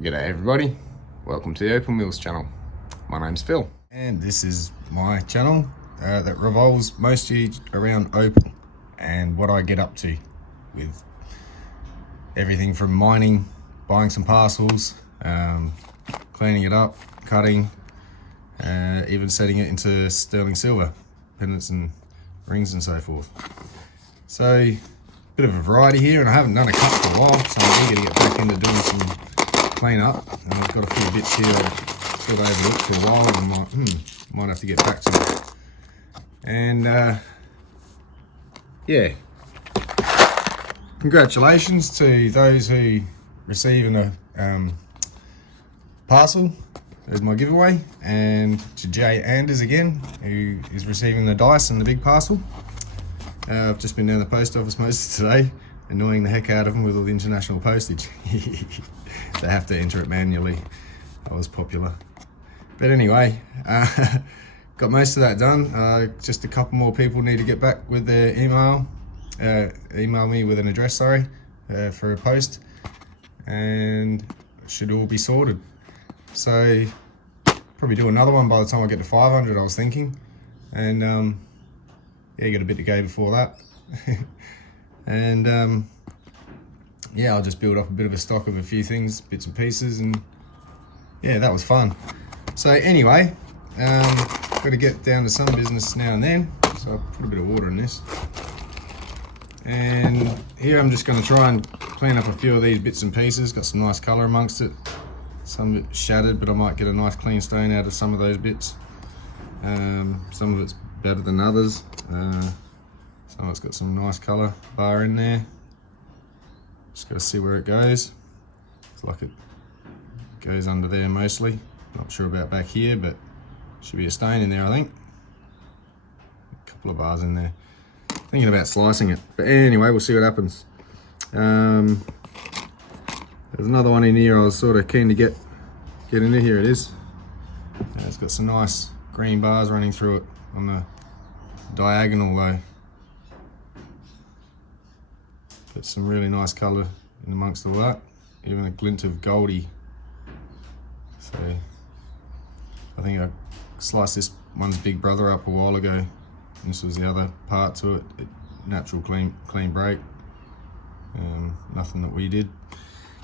G'day everybody, welcome to the Opal Mills channel. My name's Phil. And this is my channel that revolves mostly around opal and what I get up to with everything from mining, buying some parcels, cleaning it up, cutting, even setting it into sterling silver, pendants and rings and so forth. So, bit of a variety here, and I haven't done a cut for a while, so I'm eager to get back into doing some clean up. And I've got a few bits here I've sort of overlooked for a while, and I'm like, might have to get back to it. And yeah, congratulations to those who receive a parcel as my giveaway, and to Jay Anders again, who is receiving the dice and the big parcel. I've just been down the post office most of today, annoying the heck out of them with all the international postage. They have to enter it manually. I was popular. But anyway, got most of that done. Just a couple more people need to get back with their email. Email me with an address, sorry, for a post. And it should all be sorted. So, probably do another one by the time I get to 500, I was thinking. And yeah, got a bit to go before that. And yeah, I'll just build up a bit of a stock of a few things, bits and pieces, and yeah, that was fun. So anyway, got to get down to some business now and then, so I'll put a bit of water in this. And here I'm just going to try and clean up a few of these bits and pieces. Got some nice colour amongst it. Some of it shattered, but I might get a nice clean stone out of some of those bits. Some of it's better than others. Some of it's got some nice colour bar in there. Just got to see where it goes. Looks like it goes under there mostly. Not sure about back here, but should be a stain in there, I think. A couple of bars in there. Thinking about slicing it, but anyway, we'll see what happens. There's another one in here I was sort of keen to get in there. Here it is. It's got some nice green bars running through it on the diagonal though. Got some really nice colour in amongst all that, even a glint of goldy. So I think I sliced this one's big brother up a while ago. This was the other part to it. Natural clean break. Nothing that we did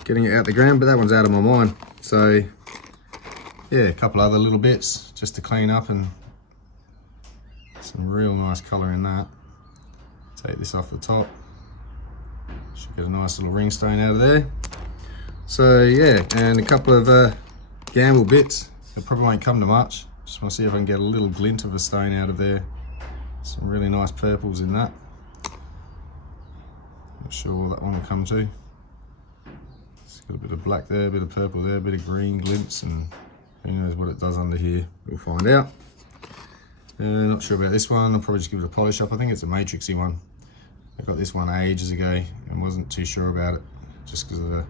getting it out the ground, but that one's out of my mind. So yeah, a couple other little bits just to clean up, and some real nice colour in that. Take this off the top. Should get a nice little ring stone out of there. So yeah, and a couple of gamble bits that probably won't come to much. Just want to see if I can get a little glint of a stone out of there. Some really nice purples in that. Not sure what that one will come to. It's got a bit of black there, a bit of purple there, a bit of green glints, and who knows what it does under here. We'll find out. Not sure about this one. I'll probably just give it a polish up. I think it's a matrixy one. I got this one ages ago and wasn't too sure about it, just because of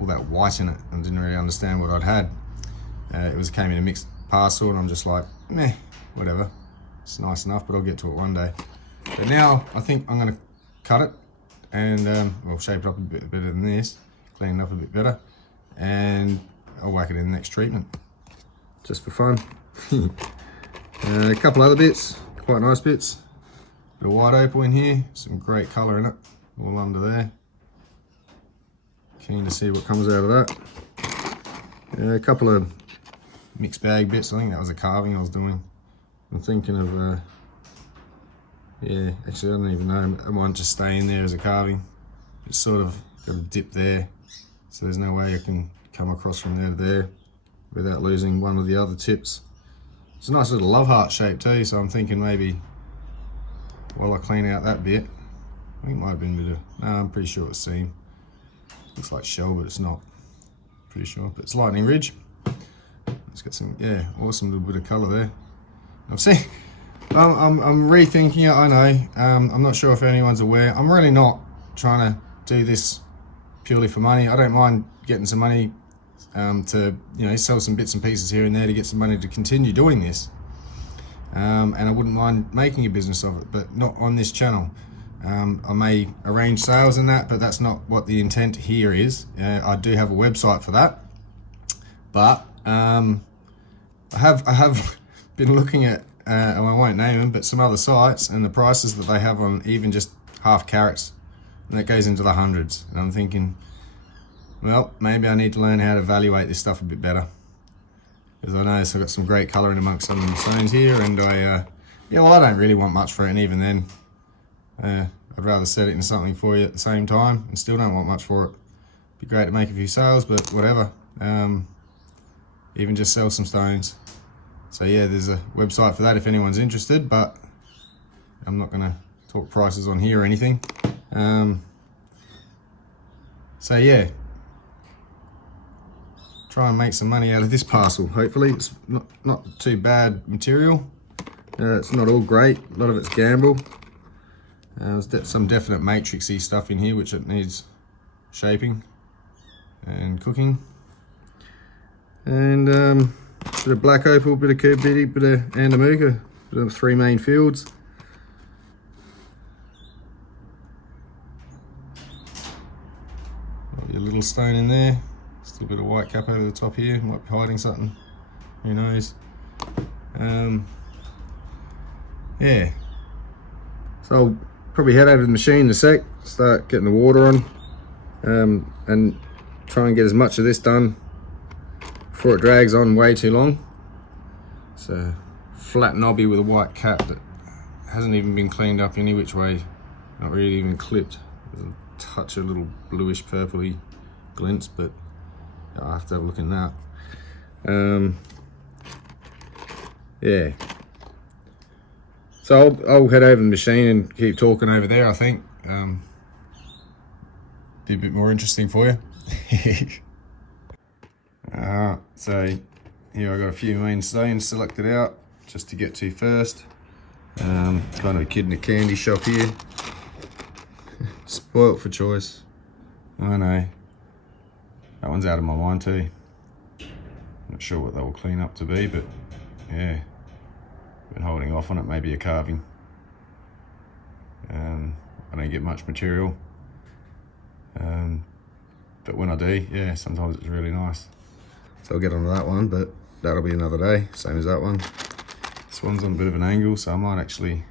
all that white in it, and didn't really understand what I'd had. It came in a mixed parcel, and I'm just like, meh, whatever. It's nice enough, but I'll get to it one day. But now I think I'm going to cut it and well, shape it up a bit better than this, clean it up a bit better, and I'll whack it in the next treatment, just for fun. A couple other bits, quite nice bits. Bit of white opal in here, some great colour in it, all under there. Keen to see what comes out of that. A couple of mixed bag bits. I think that was a carving I was doing. I'm thinking of, yeah, actually I don't even know. I might just stay in there as a carving. It's sort of got a dip there, so there's no way I can come across from there to there without losing one of the other tips. It's a nice little love heart shape too, so I'm thinking maybe while I clean out that bit, I think it might have been a bit of, no, I'm pretty sure it's seam. Looks like shell, but it's not. Pretty sure, but it's lightning ridge. It's got some, yeah, awesome little bit of colour there. I've seen, I'm rethinking it, I know. I'm not sure if anyone's aware. I'm really not trying to do this purely for money. I don't mind getting some money to, you know, sell some bits and pieces here and there to get some money to continue doing this. And I wouldn't mind making a business of it, but not on this channel. I may arrange sales in that, but that's not what the intent here is. I do have a website for that, but I have been looking at, and I won't name them, but some other sites and the prices that they have on even just half carats, and that goes into the hundreds. And I'm thinking, well, maybe I need to learn how to evaluate this stuff a bit better, because I notice I've got some great colouring amongst some of the stones here, and I don't really want much for it, and even then, I'd rather set it in something for you at the same time, and still don't want much for it. Be great to make a few sales, but whatever. Even just sell some stones. So yeah, there's a website for that if anyone's interested, but I'm not gonna talk prices on here or anything. So yeah, try and make some money out of this parcel. Hopefully it's not too bad material. It's not all great, a lot of it's gamble. There's some definite matrixy stuff in here which it needs shaping and cooking. And bit of black opal, bit of curbitty, bit of andamuka, bit of 3 main fields. Might be a little stone in there. Still a bit of white cap over the top here. Might be hiding something. Who knows? Yeah. So I'll probably head over to the machine in a sec, start getting the water on, and try and get as much of this done before it drags on way too long. It's a flat knobby with a white cap that hasn't even been cleaned up any which way, not really even clipped. There's a touch of little bluish purpley glints, but I'll have to have a look at that. Yeah. So I'll head over to the machine and keep talking over there, I think. Be a bit more interesting for you. So here I've got a few main stones selected out just to get to first. Kind of a kid in a candy shop here. Spoilt for choice. I know. That one's out of my mind too. Not sure what that will clean up to be, but yeah. Been holding off on it, maybe a carving. I don't get much material. But when I do, yeah, sometimes it's really nice. So I'll get onto that one, but that'll be another day, same as that one. This one's on a bit of an angle, so I might actually,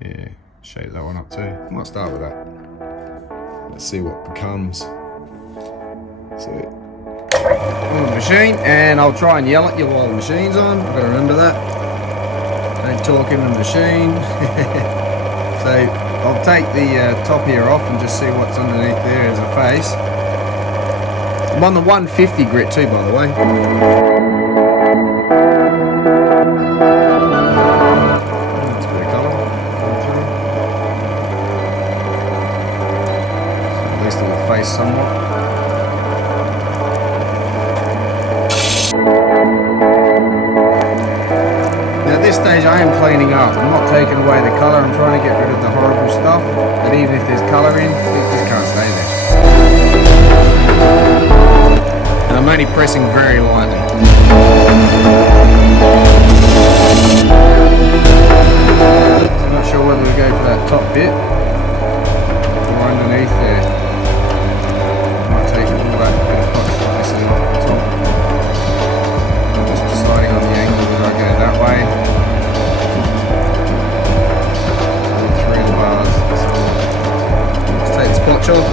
yeah, shape that one up too. I might start with that. Let's see what becomes. So, on the machine, and I'll try and yell at you while the machine's on. I've got to remember that. Don't talk in the machine. So I'll take the top here off and just see what's underneath there as a face. I'm on the 150 grit too, by the way. That's a bit of colour. So at least it will face somewhat. Now at this stage I am cleaning up. I'm not taking away the colour, I'm trying to get rid of the horrible stuff. But even if there's colour in, it just can't stay there. And I'm only pressing very lightly. I'm not sure whether to go for that top bit or underneath there. I might take all that bit of hot slicing off the top. I'm just deciding on the angle whether I go that way or through the bars. Let's take the splotch off.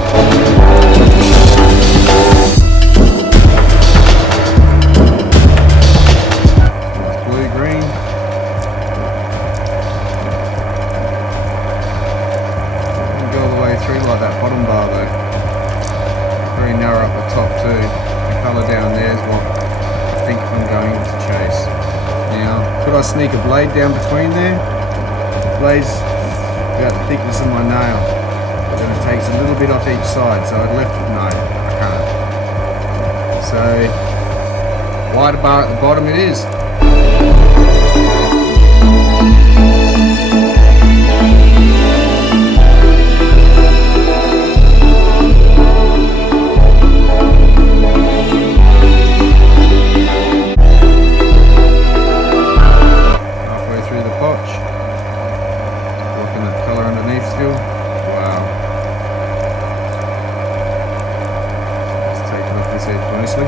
Like that bottom bar though, very narrow up the top too. The colour down there is what I think I'm going to chase. Now, could I sneak a blade down between there? The blade's about the thickness of my nail, but then it takes a little bit off each side, so I'd left it, no, I can't. So, wider bar at the bottom it is. still. Wow. Let's take it off this edge nicely.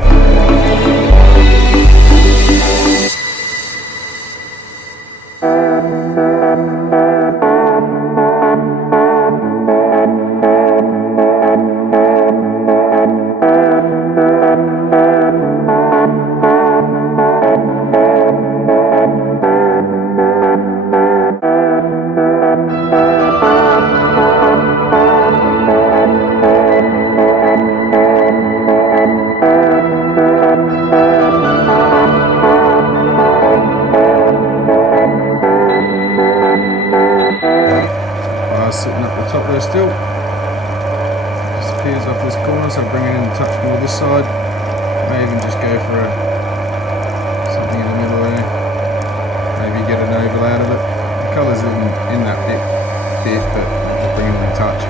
Sitting up the top there still. Disappears off this corner, so bring it in and touch more this side. May even just go for something in the middle there. Maybe get an oval out of it. The colour's in that bit, but I'll bring it in and touch.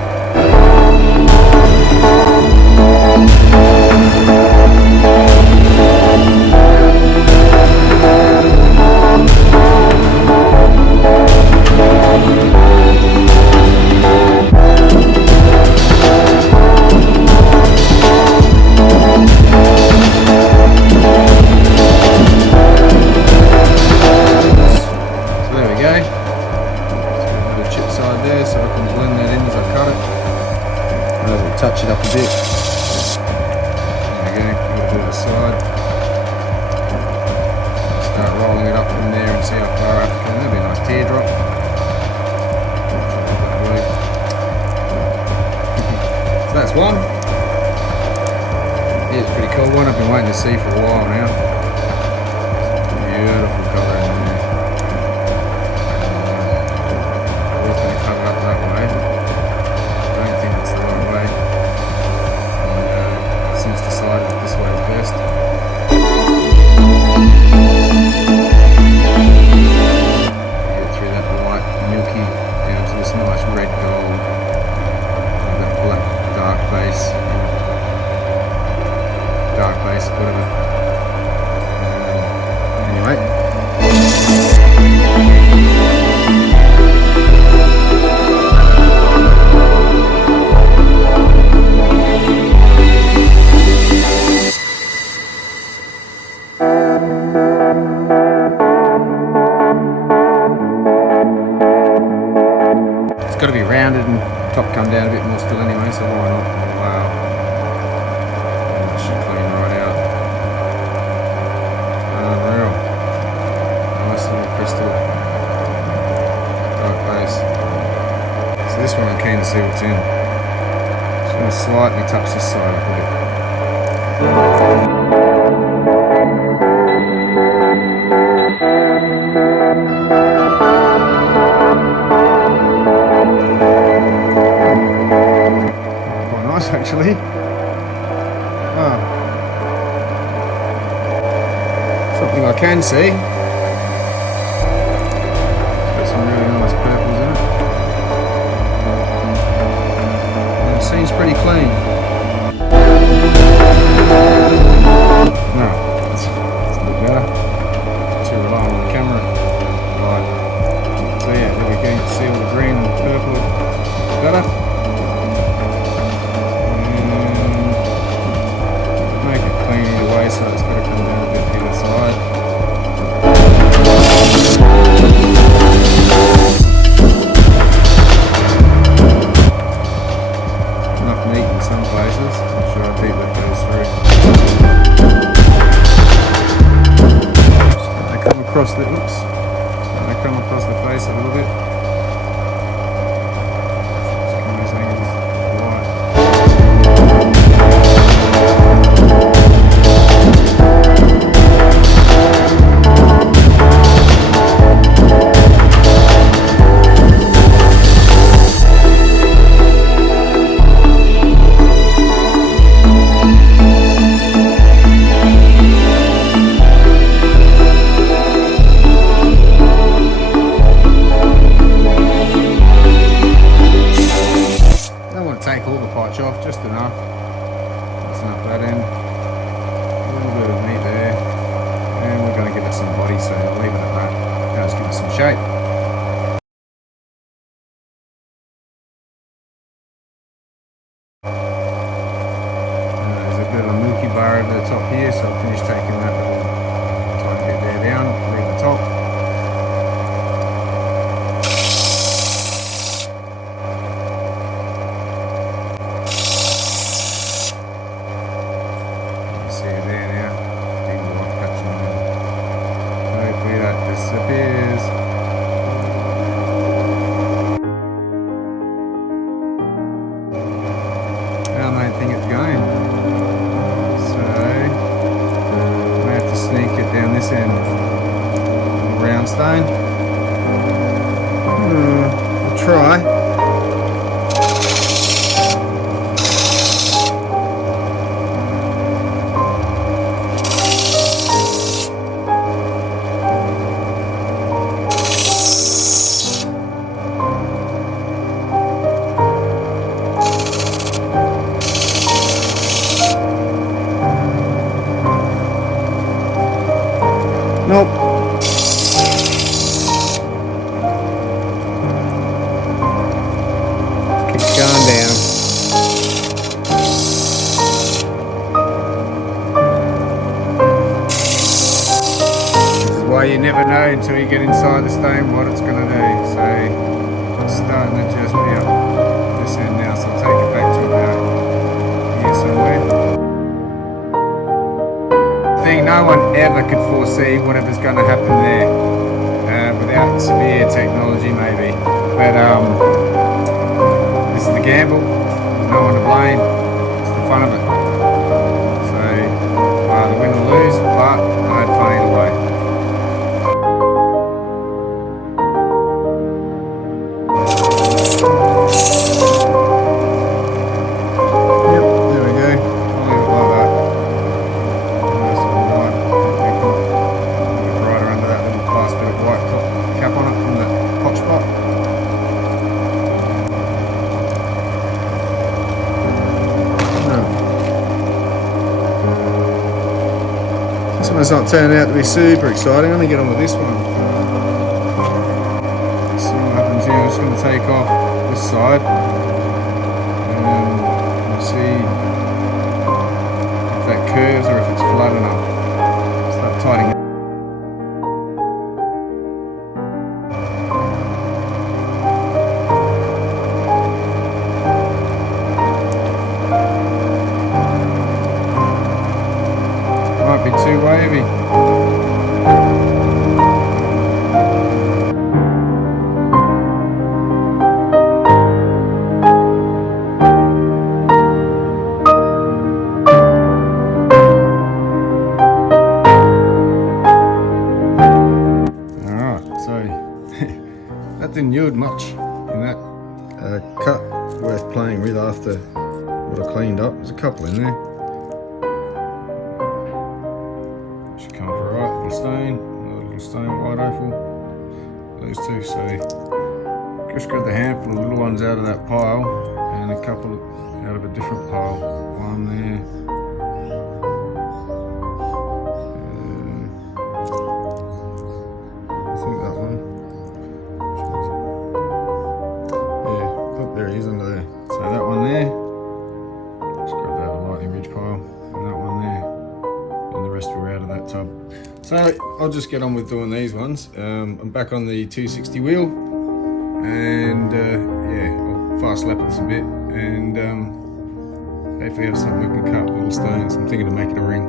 Touch it up a bit. There we go, give it a bit of a slide. Start rolling it up from there and see how far up it can. That'll be a nice teardrop. So that's one. Yeah, it's a pretty cool one. I've been waiting to see for a while now. Beautiful colour in there. I'm always going to cover up that way. I don't think that's the right way. Since decided that this way is best. Get through that white milky down to this nice red gold with that black dark base, whatever. Anyway. It's got to be rounded and top come down a bit more still anyway, so why not? Wow. That should clean right out. Unreal. Nice little crystal. Dark base. So this one I'm keen to see what's in. Just going to slightly touch this side up a bit. Actually, wow, something I can see. Got some really nice purples in it. And it seems pretty clean. No, that's a bit better. Too reliant on the camera. Right. So yeah, there we go. You can see all the green and purple better. So it's got to come down a bit either side. Not neat in some places. I'm sure a bit that goes through. Just going to come across the face a little bit. Take all the potch off, just enough. That's enough of that end. A little bit of meat there. And we're going to give it some body, so I'll leave it at that. Now let's give it some shape. over the top here, so I'll finish taking that little tiny bit there down, leave the top. You see it there now, big white patch on there. Hopefully that disappears. I don't think it's going. So I have to sneak it down this end. Round stone. I'll try. Nope. Keeps going down. This is why you never know until you get inside the stone what it's going to do. So it's starting to just be up this end now, so I'll take it back to about here somewhere. No one ever could foresee whatever's going to happen there without severe technology maybe, but this is the gamble, there's no one to blame, it's the fun of it, so either win or lose, but I had fun either way. Yep, there we go, I'll leave it like that. This one's not turning out to be super exciting. I'm going to get on with this one. Let's see what happens here. I'm just going to take off this side and we'll see if that curves or if it's flat enough. Start tightening it. Might be too wavy. Alright, so that didn't yield much in that cut worth playing with after what I cleaned up. There's a couple in there. Should come up alright, little stone, another little stone, white opal, those two, so just got the handful of little ones out of that pile and a couple out of a different pile, one there, I think that one, yeah, oh there he is under there, so that one there, just got that lightning ridge pile, and that one there. And the rest were out of that tub. So I'll just get on with doing these ones. I'm back on the 260 wheel and yeah, I'll fast lap this a bit and hopefully have something we can cut with little stones. I'm thinking of making a ring.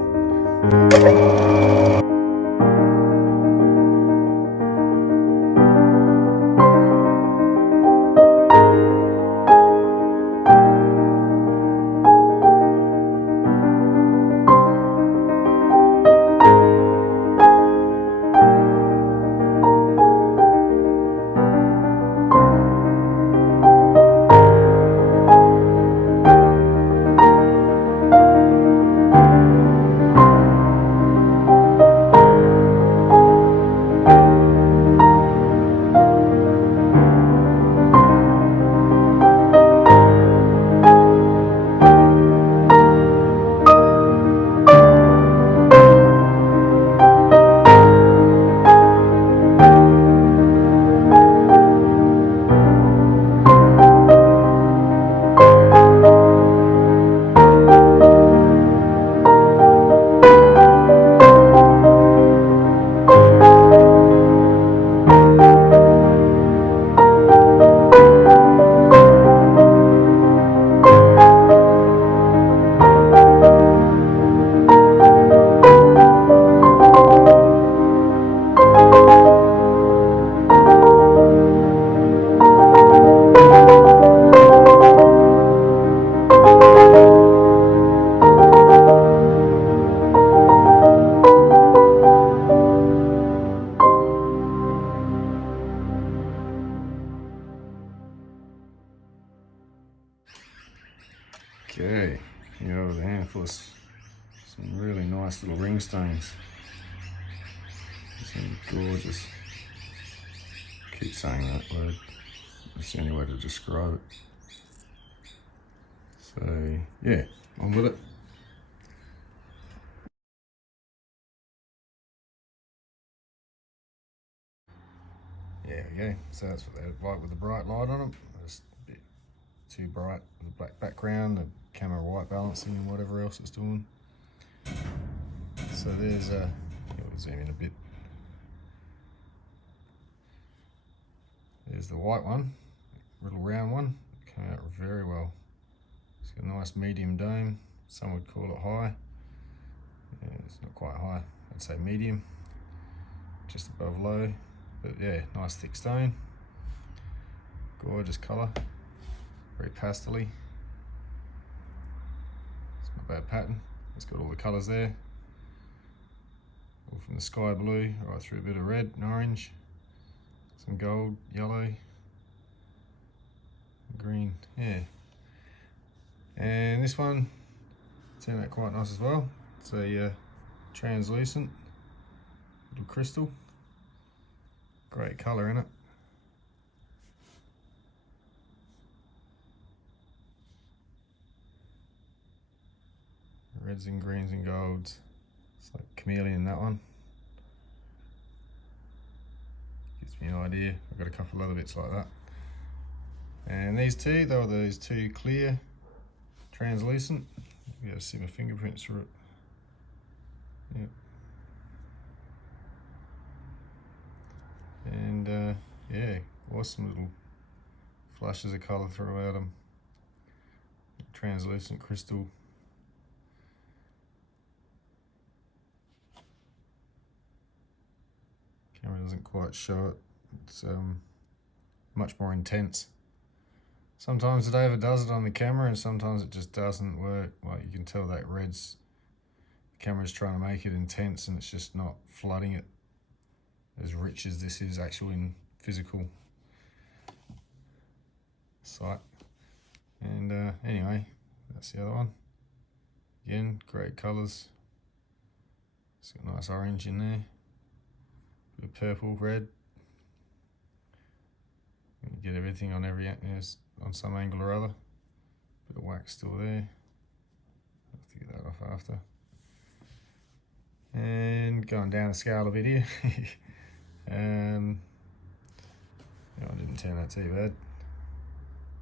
Okay, here over the handful of some really nice little ring stones. Some gorgeous. Keep saying that word. That's the only way to describe it. So yeah, on with it. There we go. So that's what they look like with the bright light on them. Just a bit too bright with the black background, the camera white balancing and whatever else it's doing. So there's a, we'll zoom in a bit. There's the white one, little round one. It came out very well. It's got a nice medium dome. Some would call it high. Yeah, it's not quite high. I'd say medium, just above low. But yeah, nice thick stone. Gorgeous colour. Very pastel-y. It's not a bad pattern. It's got all the colours there. All from the sky blue right through a bit of red and orange. Some gold, yellow, green, yeah. And this one turned out quite nice as well. It's a translucent little crystal. Great colour in it. Reds and greens and golds. It's like chameleon, that one. Gives me an idea. I've got a couple other bits like that. And these two, they were those two clear, translucent. You gotta see my fingerprints through it. Yep. And yeah, awesome little flashes of colour throughout them. Translucent crystal. Camera doesn't quite show it. It's much more intense. Sometimes it overdoes it on the camera and sometimes it just doesn't work. Like you can tell that red's, the camera's trying to make it intense and it's just not flooding it as rich as this is actual in physical sight. And anyway, that's the other one. Again, great colours. It's got a nice orange in there. Bit of purple, red. You get everything on on some angle or other. Bit of wax still there. Have to get that off after. And going down the scale a bit here. Yeah, I didn't turn out too bad.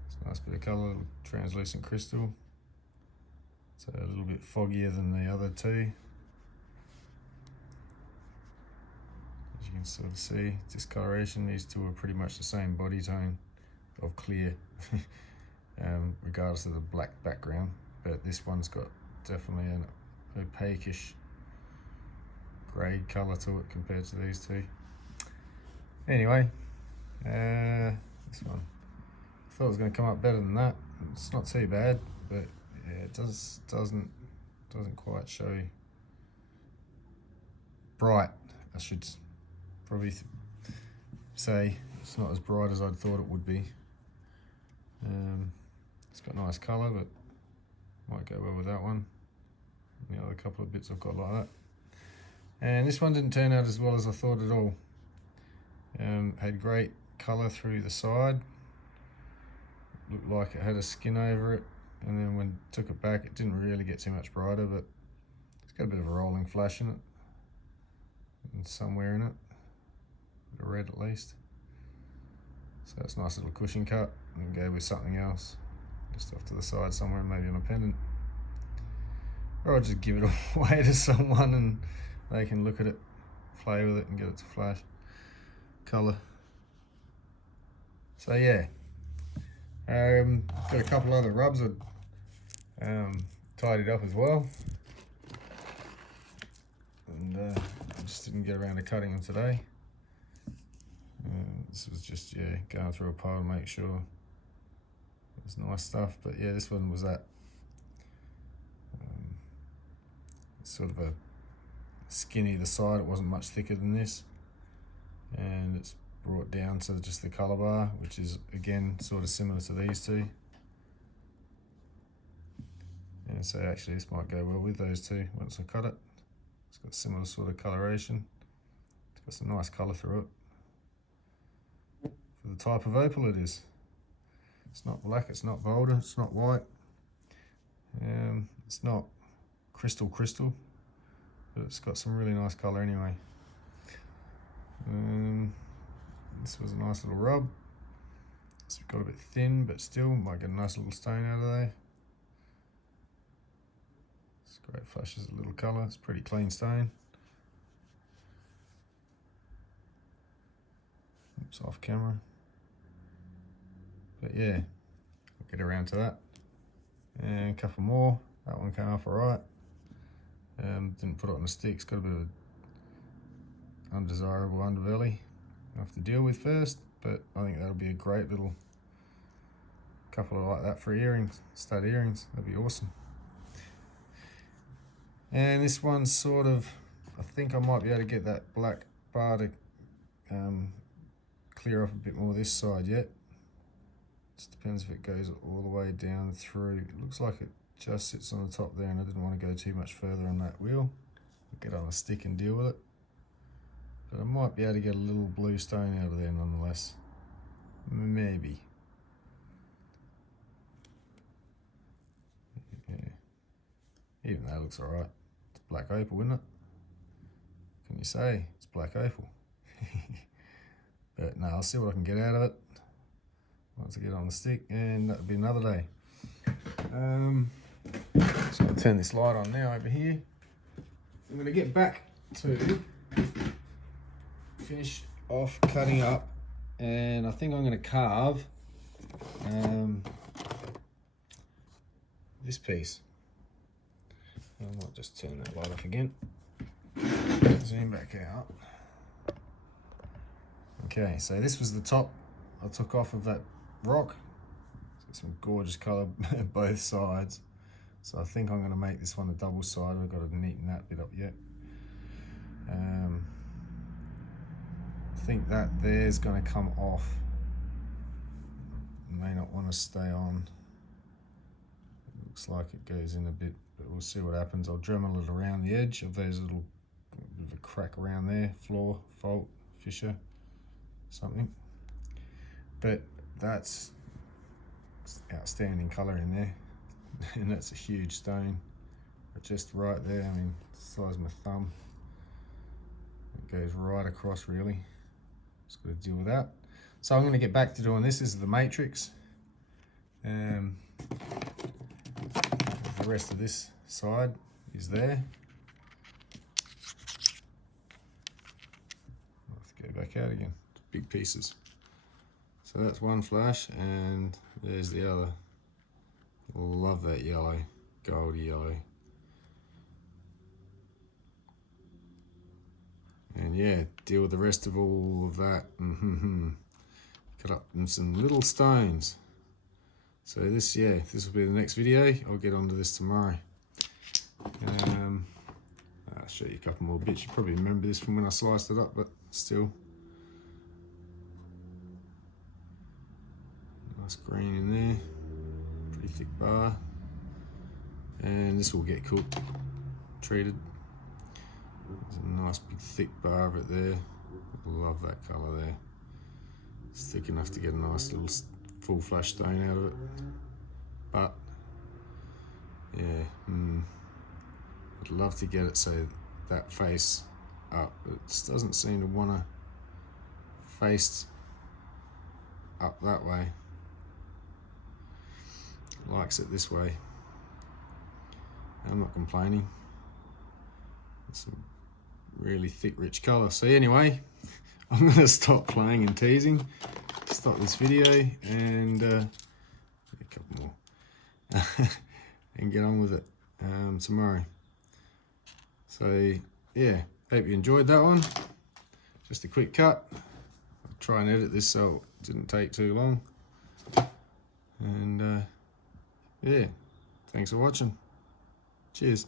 It's a nice bit of colour, translucent crystal. So a little bit foggier than the other two. As you can sort of see, discoloration, these two are pretty much the same body tone of clear, regardless of the black background. But this one's got definitely an opaque-ish grey colour to it compared to these two. Anyway, this one, I thought it was going to come up better than that. It's not too bad, but yeah, it doesn't quite show bright. I should probably say it's not as bright as I'd thought it would be. It's got nice colour, but might go well with that one. And the other couple of bits I've got like that. And this one didn't turn out as well as I thought at all. Had great colour through the side. Looked like it had a skin over it, and then when I took it back, it didn't really get too much brighter, but it's got a bit of a rolling flash in it, and somewhere in it, a bit of red at least. So it's a nice little cushion cut, and go with something else, just off to the side somewhere, maybe on a pendant. Or I'll just give it away to someone and they can look at it, play with it and get it to flash colour. So yeah, got a couple other rubs I'd tidied up as well, and I just didn't get around to cutting them today. This was just, yeah, going through a pile to make sure it was nice stuff. But yeah, this one was that sort of a skinny the side. It wasn't much thicker than this, and it's brought down to just the colour bar, which is again sort of similar to these two. And so actually this might go well with those two once I cut it. It's got similar sort of coloration. It's got some nice colour through it for the type of opal it is. It's not black, it's not bolder, it's not white. It's not crystal, but it's got some really nice colour anyway. This was a nice little rub. It's got a bit thin, but still might get a nice little stone out of there. It's great, flashes a little colour. It's pretty clean stone. Oops, off camera. But yeah, we'll get around to that. And a couple more. That one came off alright. Didn't put it on the stick. It's got a bit of undesirable underbelly I have to deal with first, but I think that'll be a great little couple of like that for earrings, stud earrings. That'd be awesome. And this one's sort of, I think I might be able to get that black bar to clear off a bit more this side yet. Just depends if it goes all the way down through. It looks like it just sits on the top there, and I didn't want to go too much further on that wheel. I'll get on a stick and deal with it. But I might be able to get a little blue stone out of there nonetheless. Maybe. Yeah. Even that looks alright. It's black opal, isn't it? Can you say? It's black opal. But no, I'll see what I can get out of it once I get on the stick, and that'll be another day. So I'll turn this light on now over here. I'm going to get back to finish off cutting up, and I think I'm going to carve this piece. I might just turn that light off again. Zoom back out. Okay, so this was the top I took off of that rock. It's got some gorgeous colour both sides. So I think I'm going to make this one a double side. I've got to neaten that bit up yet. I think that there's going to come off. May not want to stay on. It looks like it goes in a bit, but we'll see what happens. I'll Dremel it around the edge of those little bit of a crack around there, floor, fault, fissure, something. But that's outstanding colour in there. And that's a huge stone, but just right there, I mean, the size of my thumb. It goes right across really. Just got to deal with that. So I'm going to get back to doing this. This is the matrix. The rest of this side is there. I'll have to go back out again. Big pieces. So that's one flash, and there's the other. Love that yellow, goldy yellow. And yeah, deal with the rest of all of that. Cut up some little stones. So this, yeah, this will be the next video. I'll get onto this tomorrow. I'll show you a couple more bits. You probably remember this from when I sliced it up, but still. Nice green in there. Pretty thick bar. And this will get cooked, treated. There's a nice big thick bar of it there. Love that colour there. It's thick enough to get a nice little full flash stone out of it. But yeah, I'd love to get it so that face up. It just doesn't seem to want to face up that way. It likes it this way. I'm not complaining. It's some really thick, rich colour. So anyway, I'm going to stop playing and teasing, stop this video, and a couple more, and get on with it tomorrow. So yeah, hope you enjoyed that one. Just a quick cut. I'll try and edit this so it didn't take too long. And yeah, thanks for watching. Cheers.